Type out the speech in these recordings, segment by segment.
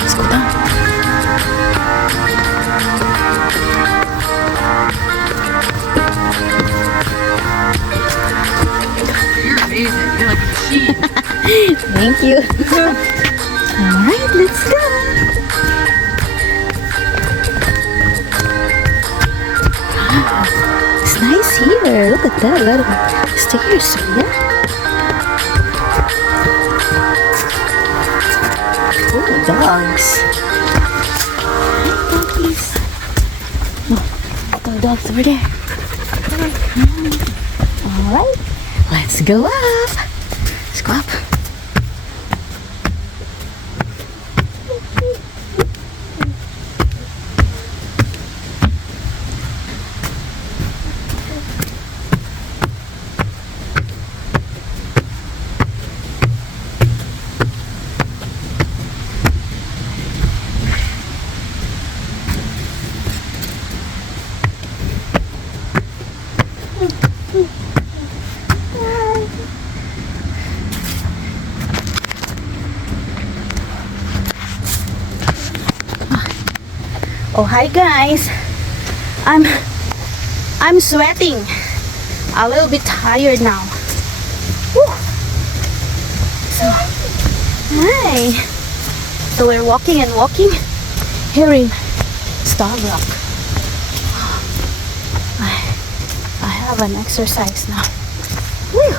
Let's go down. You're amazing. You're like a machine. Thank you. Alright, let's go. It's nice here. Look at that. A lot of stairs. Yeah. Oh, dogs. Hi, doggies. Oh, the dogs over there. Alright, let's go up. Let's go up. Oh, hi guys. I'm sweating. A little bit tired now. Woo. So, hi. So we're walking and walking here in Starbuck. I have an exercise now. Woo.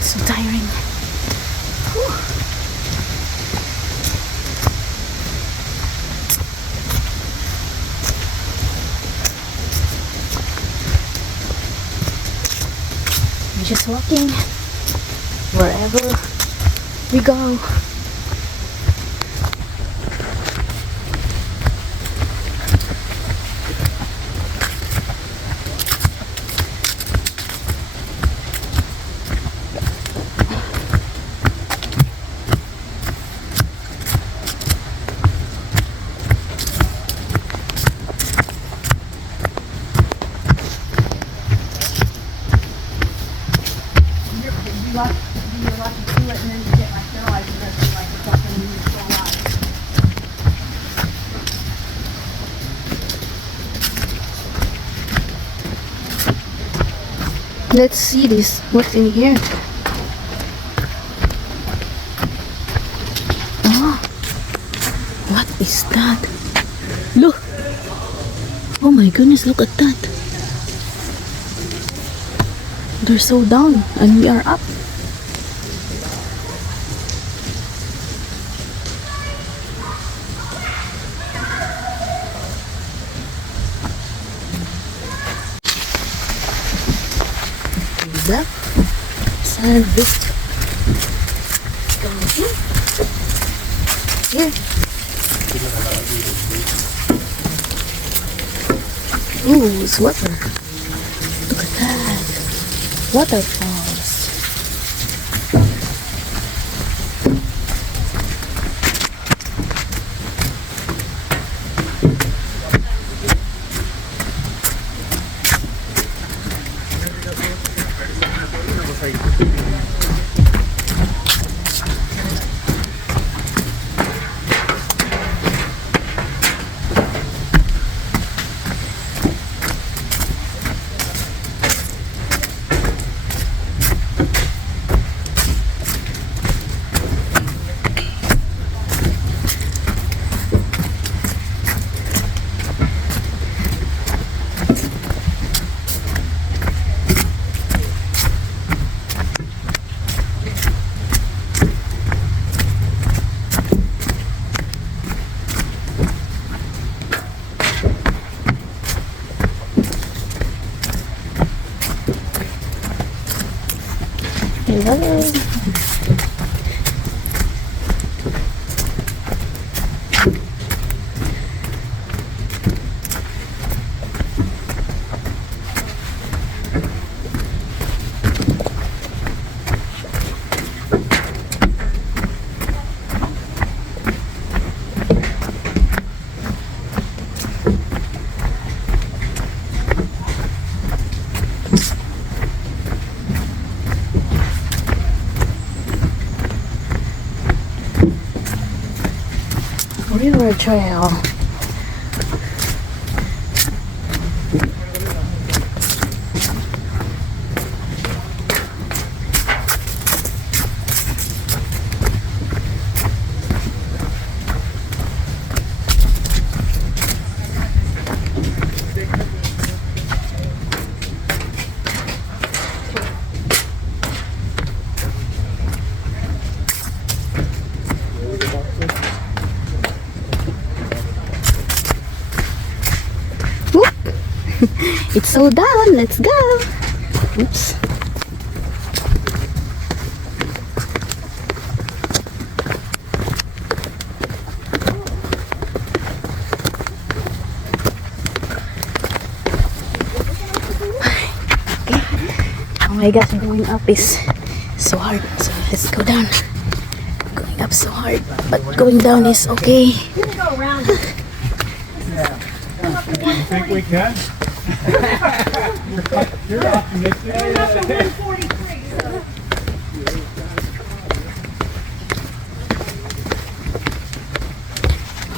So tiring. Woo. Just walking wherever we go. Let's see this. What's in here? Oh, what is that? Look! Oh my goodness, look at that. They're so down and we are up. That sandwich. Here. Ooh, it's water. Look at that. Waterfalls. Hello. River trail. It's so down. Let's go. Oops. Oh my gosh, going up is so hard. So let's go down. Going up so hard, but going down is okay. You think we can? You're optimistic.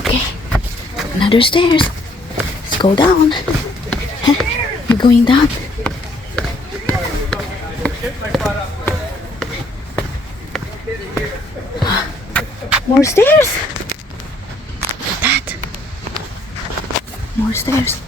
Okay, another stairs. Let's go down. We're going down. More stairs. Look at that. More stairs.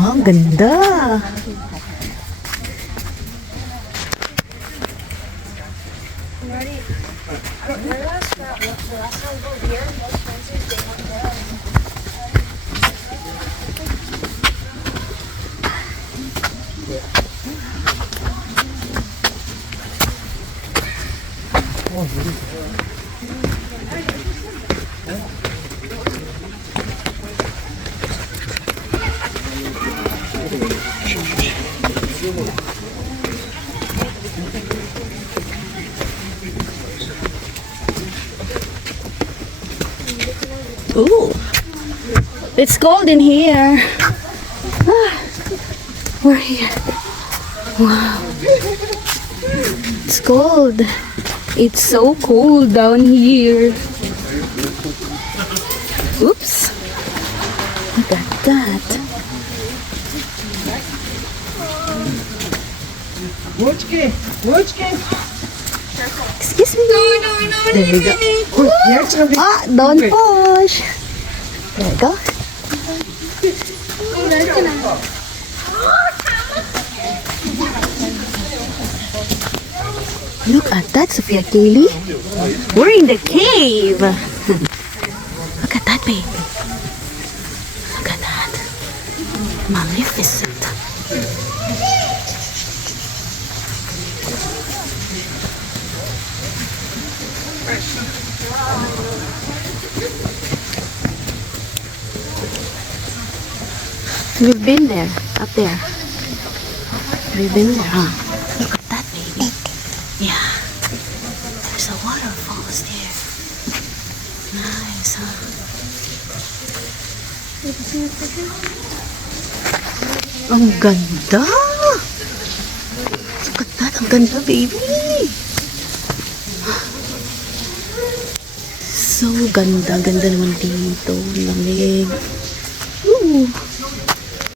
Wow, ang ganda. Ooh, it's cold in here. We're here. Wow, it's cold. It's so cold down here. Oops, look at that. Excuse me. There we go. Ah, don't push. There we go. Look at that, Sophia Kaylee. We're in the cave. Look at that, baby. Look at that. Magnificent. We've been there, up there. We've been there, huh? Look at that, baby. Yeah. There's a waterfalls there. Nice, huh? Ang ganda! Look at that, ang ganda, baby! So, ganda. Ganda naman dito. Lamig. Ooh.